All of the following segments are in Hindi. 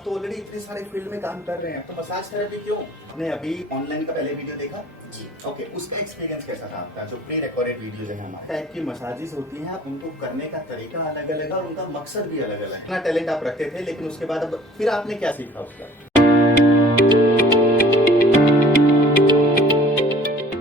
आप तो ऑलरेडी इतने सारे फील्ड में काम कर रहे हैं, तो मसाज थेरेपी क्यों? आपने अभी ऑनलाइन का पहले वीडियो देखा जी। ओके, उसका एक्सपीरियंस कैसा था आपका? जो प्री रिकॉर्डेड वीडियोज है हमारे टाइप की मसाजेस होती हैं, उनको करने का तरीका अलग अलग है और उनका मकसद भी अलग अलग है। इतना टैलेंट आप रखते थे, लेकिन उसके बाद अब फिर आपने क्या सीखा उसका?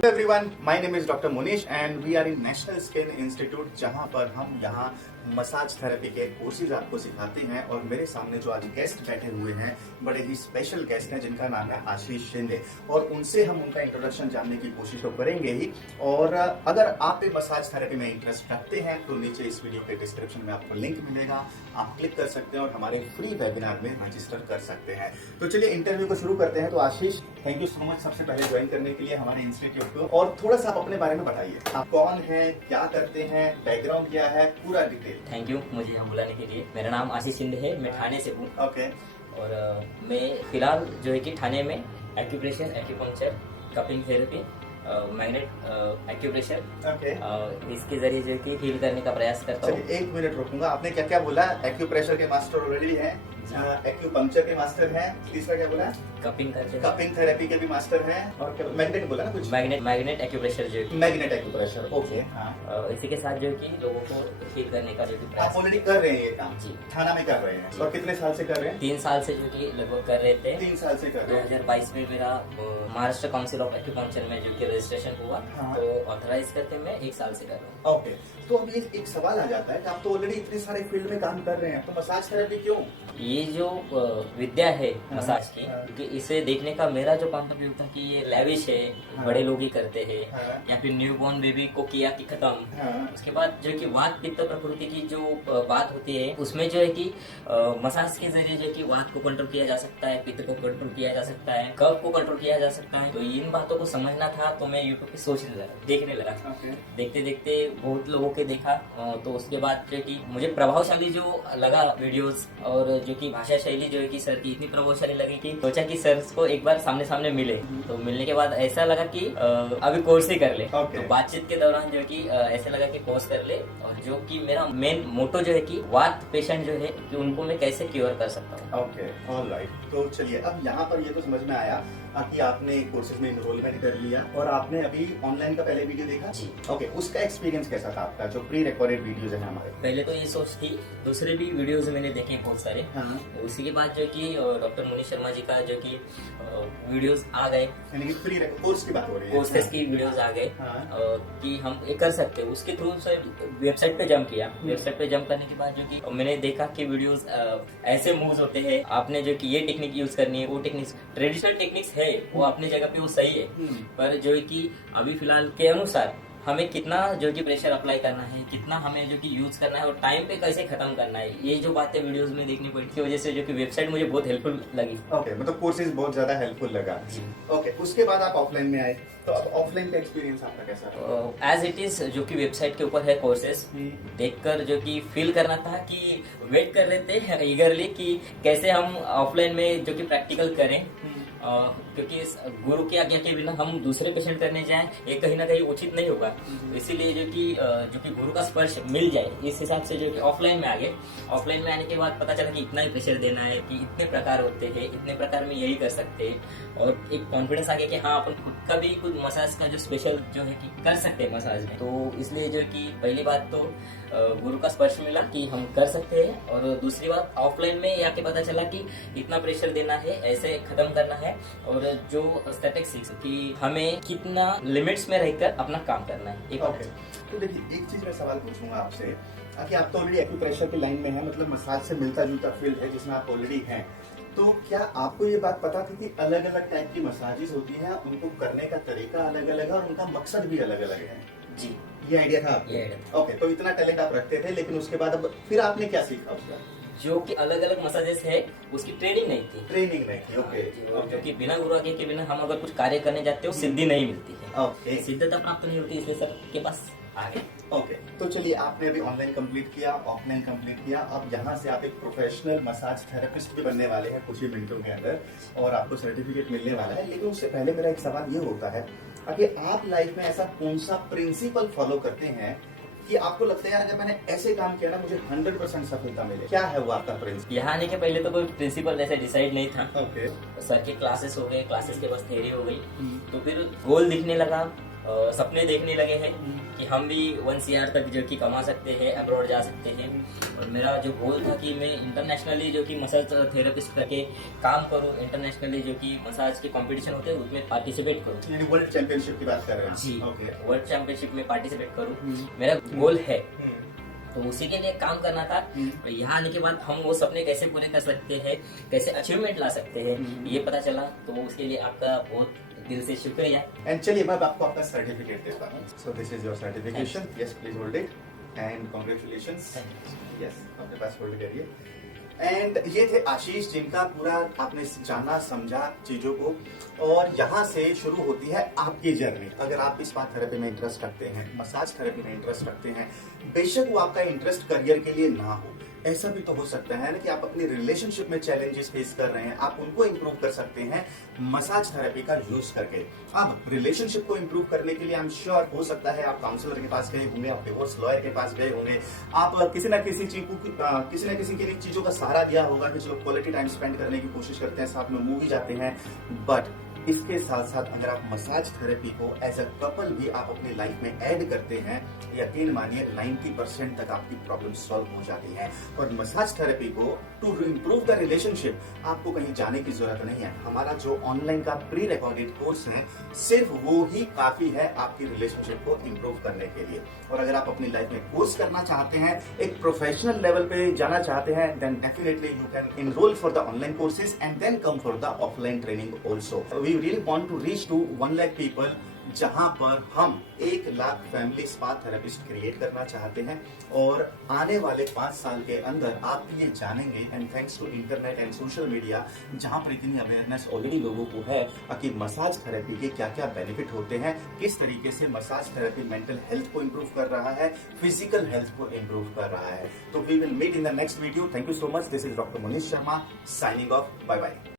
Everyone, my name is doctor Munish and we are in national skin institute, जहां पर हम यहाँ मसाज थेरेपी के कोर्सेज आपको सिखाते हैं। और मेरे सामने जो आज गेस्ट बैठे हुए हैं, बड़े ही स्पेशल गेस्ट हैं जिनका नाम है आशीष शिंदे, और उनसे हम उनका इंट्रोडक्शन जानने की कोशिश तो करेंगे ही। और अगर आप भी मसाज थेरेपी में इंटरेस्ट रखते हैं तो नीचे इस वीडियो के डिस्क्रिप्शन में आपको लिंक मिलेगा, आप क्लिक कर सकते हैं और हमारे फ्री वेबिनार में रजिस्टर कर सकते हैं। तो चलिए इंटरव्यू को शुरू करते हैं। तो आशीष, थैंक यू सो मच सबसे पहले ज्वाइन करने के लिए हमारे इंस्टीट्यूट को। और थोड़ा सा आप अपने बारे में बताइए, आप कौन है, क्या करते हैं, बैकग्राउंड क्या है, पूरा डिटेल। थैंक यू मुझे यहाँ बुलाने के लिए। मेरा नाम आशीष शिंदे है, मैं ठाणे से हूँ। ओके। और मैं फिलहाल जो है कि ठाणे में acupressure, acupuncture, cupping therapy, magnet acupressure, okay. इसके जरिए जो है कि हील करने का प्रयास करता हूँ। चलिए 1 मिनट रुकूंगा। आपने क्या क्या बोला? एक्यूप्रेशर के मास्टर ऑलरेडी हैं, एक्यूपंक्चर के मास्टर हैं, तीसरा क्या बोला? कपिंग करते हैं, कपिंग थेरेपी के भी मास्टर हैं, और क्या मैग्नेट बोला ना कुछ? मैग्नेट एक्यूप्रेशर जो है कि मैग्नेट एक्यूप्रेशर, ओके। इसी के साथ जो है कि लोगों को हील करने का जो कि आप प्रयास। ऑलरेडी कर रहे हैं ये काम? जी। थाना में कर रहे हैं। जी। और कितने साल से कर रहे हैं? 3 साल से जो कि लगभग कर रहे थे। 3 साल से कर रहे हैं। 2022 में मेरा महाराष्ट्र काउंसिल ऑफ एक्यूपंक्चर में जो कि रजिस्ट्रेशन हुआ, हाँ। तो ऑथराइज करके मैं 1 साल से कर रहा हूँ। ओके। तो अब ये एक सवाल आ जाता है कि आप तो ऑलरेडी इतने सारे फील्ड में काम कर रहे हैं, तो मसाज थेरेपी क्यों? ये जो विद्या है हाँ, मसाज की, हाँ। क्योंकि इसे देखने का मेरा जो पॉइंट ऑफ व्यू था कि ये लेविश है, हाँ। बड़े लोग ही करते हैं, हाँ। या फिर न्यूबॉर्न बेबी को किया कि खत्म। हाँ। उसके बाद जो कि वात पित्त प्रकृति की जो बात होती है, उसमें जो है कि मसाज के जरिए जो कि वात को कंट्रोल किया जा सकता है, पित्त को कंट्रोल किया जा सकता है, कफ को कंट्रोल किया जा सकता है। तो इन बातों को समझना था, तो मैं यूट्यूब पे सोचने लगा, देखने लगा। ओके। देखते देखते बहुत लोगों के देखा, तो उसके बाद जो कि मुझे प्रभावशाली जो लगा वीडियोस, और जो कि भाषा शैली जो है कि सर की इतनी प्रभावशाली लगी कि सोचा कि सर को एक बार सामने सामने मिले। तो मिलने के बाद ऐसा लगा कि अभी कोर्स ही कर ले। Okay. तो बातचीत के दौरान जो कि ऐसा लगा कि कोर्स कर ले, और जो कि मेरा मेन मोटो जो है कि वात पेशेंट जो है कि उनको मैं कैसे क्योर कर सकता हूँ। Okay, alright. तो चलिए अब यहाँ पर ये तो समझ में आया कि आपने कोर्सेज में इनरोलमेंट कर लिया, और आपने अभी ऑनलाइन का पहले वीडियो देखा? जी। ओके, उसका एक्सपीरियंस कैसा था आपका, जो प्री रिकॉर्डेड वीडियोज है हमारे? पहले तो ये सोच थी, दूसरे भी वीडियोज मैंने देखे बहुत सारे। हाँ। उसी के बाद जो कि डॉक्टर मुनीश शर्मा जी का जो कि वीडियोस आ गए, यानी कि प्री कोर्स की बात हो रही है? कोर्सेज की वीडियोस आ गए, हाँ। कि हम ये कर सकते हैं। उसके थ्रू से वेबसाइट पे जंप किया। वेबसाइट पे जंप करने के बाद जो कि मैंने देखा कि वीडियोस ऐसे मूव्स होते हैं, आपने जो कि ये टेक्निक यूज करनी है, वो टेक्निक्स ट्रेडिशनल टेक्निक्स है, वो अपने जगह पे वो सही है, पर जो है कि अभी फिलहाल के अनुसार हमें कितना जो कि प्रेशर अप्लाई करना है, कितना हमें जो कि यूज करना है, और टाइम पे कैसे खत्म करना है, ये जो बातें वीडियोस में देखनी पड़ी की वजह से जो कि वेबसाइट मुझे बहुत हेल्पफुल लगी। ओके, मतलब कोर्सेज बहुत ज्यादा हेल्पफुल लगा। जी। ओके, उसके बाद आप ऑफलाइन में आए, तो अब ऑफलाइन का एक्सपीरियंस आपका कैसा रहा? एज इट इज जो कि वेबसाइट के ऊपर है कोर्सेस, देखकर जो कि फील करना था कि वेट कर रहे थे ईगरली कि कैसे हम ऑफलाइन में जो कि प्रैक्टिकल करें, क्योंकि इस गुरु की आज्ञा के बिना हम दूसरे पेशेंट करने जाएं, ये कहीं ना कहीं उचित नहीं होगा। तो इसीलिए जो कि गुरु का स्पर्श मिल जाए, इस हिसाब से जो कि ऑफलाइन में आ गए। ऑफलाइन में आने के बाद पता चला कि इतना ही प्रेशर देना है, कि इतने प्रकार होते हैं, इतने प्रकार में यही कर सकते हैं, और एक कॉन्फिडेंस आ गया कि हाँ अपन खुद का भी कुछ मसाज का जो स्पेशल जो है कि कर सकते हैं मसाज में। तो इसलिए जो कि पहली बात तो गुरु का स्पर्श मिला कि हम कर सकते हैं, और दूसरी बात ऑफलाइन में आके पता चला कि इतना प्रेशर देना है, ऐसे खत्म करना है, और जो स्टैटिस्टिक्स कि हमें कितना लिमिट्स में रहकर अपना काम करना है। एक ओके। तो देखिए, एक चीज मैं सवाल पूछूंगा आपसे कि आप तो ऑलरेडी एक्यूप्रेशर की लाइन में हैं, मतलब मसाज से मिलता जुलता फील्ड है जिसमें आप ऑलरेडी हैं, तो क्या आपको ये बात पता थी कि अलग अलग टाइप की मसाजेस होती हैं, उनको करने का तरीका अलग अलग है और उनका मकसद भी अलग अलग है? जी, ये आइडिया था आपको? ये आइडिया था। ओके, तो इतना टैलेंट आप रखते थे, लेकिन उसके बाद अब फिर आपने क्या सीखा उसका? जो कि अलग अलग मसाजेस है उसकी ट्रेनिंग नहीं थी। ट्रेनिंग नहीं थी। ओके। क्योंकि बिना गुरु आज्ञा के बिना हम अगर कुछ कार्य करने जाते हो सिद्धि नहीं मिलती है। ओके। सिद्धता प्राप्त नहीं होती, इसलिए सर के पास आ गए। ओके, तो चलिए आपने अभी ऑनलाइन कंप्लीट किया, ऑफलाइन कंप्लीट किया, अब यहाँ से आप एक प्रोफेशनल मसाज थेरेपिस्ट भी बनने वाले हैं कुछ ही मिनटों के अंदर, और आपको सर्टिफिकेट मिलने वाला है। लेकिन उससे पहले मेरा एक सवाल ये होता है कि आप लाइफ में ऐसा कौन सा प्रिंसिपल फॉलो करते हैं कि आपको लगता है यार अगर मैंने ऐसे काम किया ना मुझे 100% सफलता मिले? क्या है वो आपका प्रिंसिपल? यहाँ आने के पहले तो कोई प्रिंसिपल ऐसे डिसाइड नहीं था। ओके। सर के क्लासेस हो गए, क्लासेस के बस थ्योरी हो गई, तो फिर गोल दिखने लगा, सपने देखने लगे हैं कि हम भी 1 CR तक जो कि कमा सकते हैं, अब्रॉड जा सकते हैं। और मेरा जो गोल था कि मैं इंटरनेशनली जो कि मसाज थेरेपिस्ट करके काम करूं, इंटरनेशनली जो कि मसाज के कंपटीशन होते हैं उसमें पार्टिसिपेट करूं। यानी वर्ल्ड चैंपियनशिप की बात कर रहे हैं? जी, ओके। वर्ल्ड चैंपियनशिप में पार्टिसिपेट करूं, मेरा गोल है। तो उसी के लिए काम करना था। तो यहाँ आने के बाद हम वो सपने कैसे पूरे कर सकते हैं, कैसे अचीवमेंट ला सकते हैं, ये पता चला। तो उसके लिए आपका बहुत दिल से शुक्रिया। एंड चलिए मैं आपको आपका सर्टिफिकेट देता हूँ। So this is your certification. Yes please hold it and congratulations. Yes अपने पास होल्ड करिए। एंड ये थे आशीष जिनका पूरा आपने जाना समझा चीजों को, और यहाँ से शुरू होती है आपकी जर्नी। अगर आप इस बात थेरेपी में इंटरेस्ट रखते हैं, मसाज थेरेपी में इंटरेस्ट रखते हैं, बेशक वो आपका इंटरेस्ट करियर के लिए ना हो, ऐसा भी तो हो सकता है ना कि आप अपनी रिलेशनशिप में चैलेंजेस फेस कर रहे हैं, आप उनको इंप्रूव कर सकते हैं मसाज थेरेपी का यूज करके। अब रिलेशनशिप को इंप्रूव करने के लिए आई एम श्योर हो सकता है आप काउंसलर के पास गए होंगे, आप डिवोर्स लॉयर के पास गए होंगे, आप किसी न किसी की चीजों का सहारा दिया होगा कि चलो क्वालिटी टाइम स्पेंड करने की कोशिश करते हैं, साथ में मूवी जाते हैं। बट इसके साथ साथ अगर आप मसाज थेरेपी को एज अ कपल भी आप अपनी लाइफ में ऐड करते हैं, यकीन मानिए 90% तक आपकी प्रॉब्लम सॉल्व हो जाती है। और मसाज थेरेपी को टू इम्प्रूव द रिलेशनशिप आपको कहीं जाने की जरूरत नहीं है। हमारा जो ऑनलाइन का प्री रिकॉर्डेड कोर्स है सिर्फ वो ही काफी है आपकी रिलेशनशिप को इम्प्रूव करने के लिए। और अगर आप अपनी लाइफ में कोर्स करना चाहते हैं, एक प्रोफेशनल लेवल पे जाना चाहते हैं, then definitely you can enroll for the online courses and then come for the offline training also. We really want to reach to 1 lakh people, जहां पर हम 1 lakh family spa therapist create करना चाहते हैं। और आने वाले 5 साल के अंदर आप ये जानेंगे, and thanks to internet and social media, जहां पर इतनी अवेयरनेस ऑलरेडी लोगों को है कि मसाज थेरेपी के क्या क्या बेनिफिट होते हैं, किस तरीके से मसाज थेरेपी मेंटल हेल्थ को इंप्रूव कर रहा है, फिजिकल हेल्थ को इंप्रूव कर रहा है। तो we will meet in the next video. Thank you so much. This is doctor Munish Sharma signing off. Bye bye.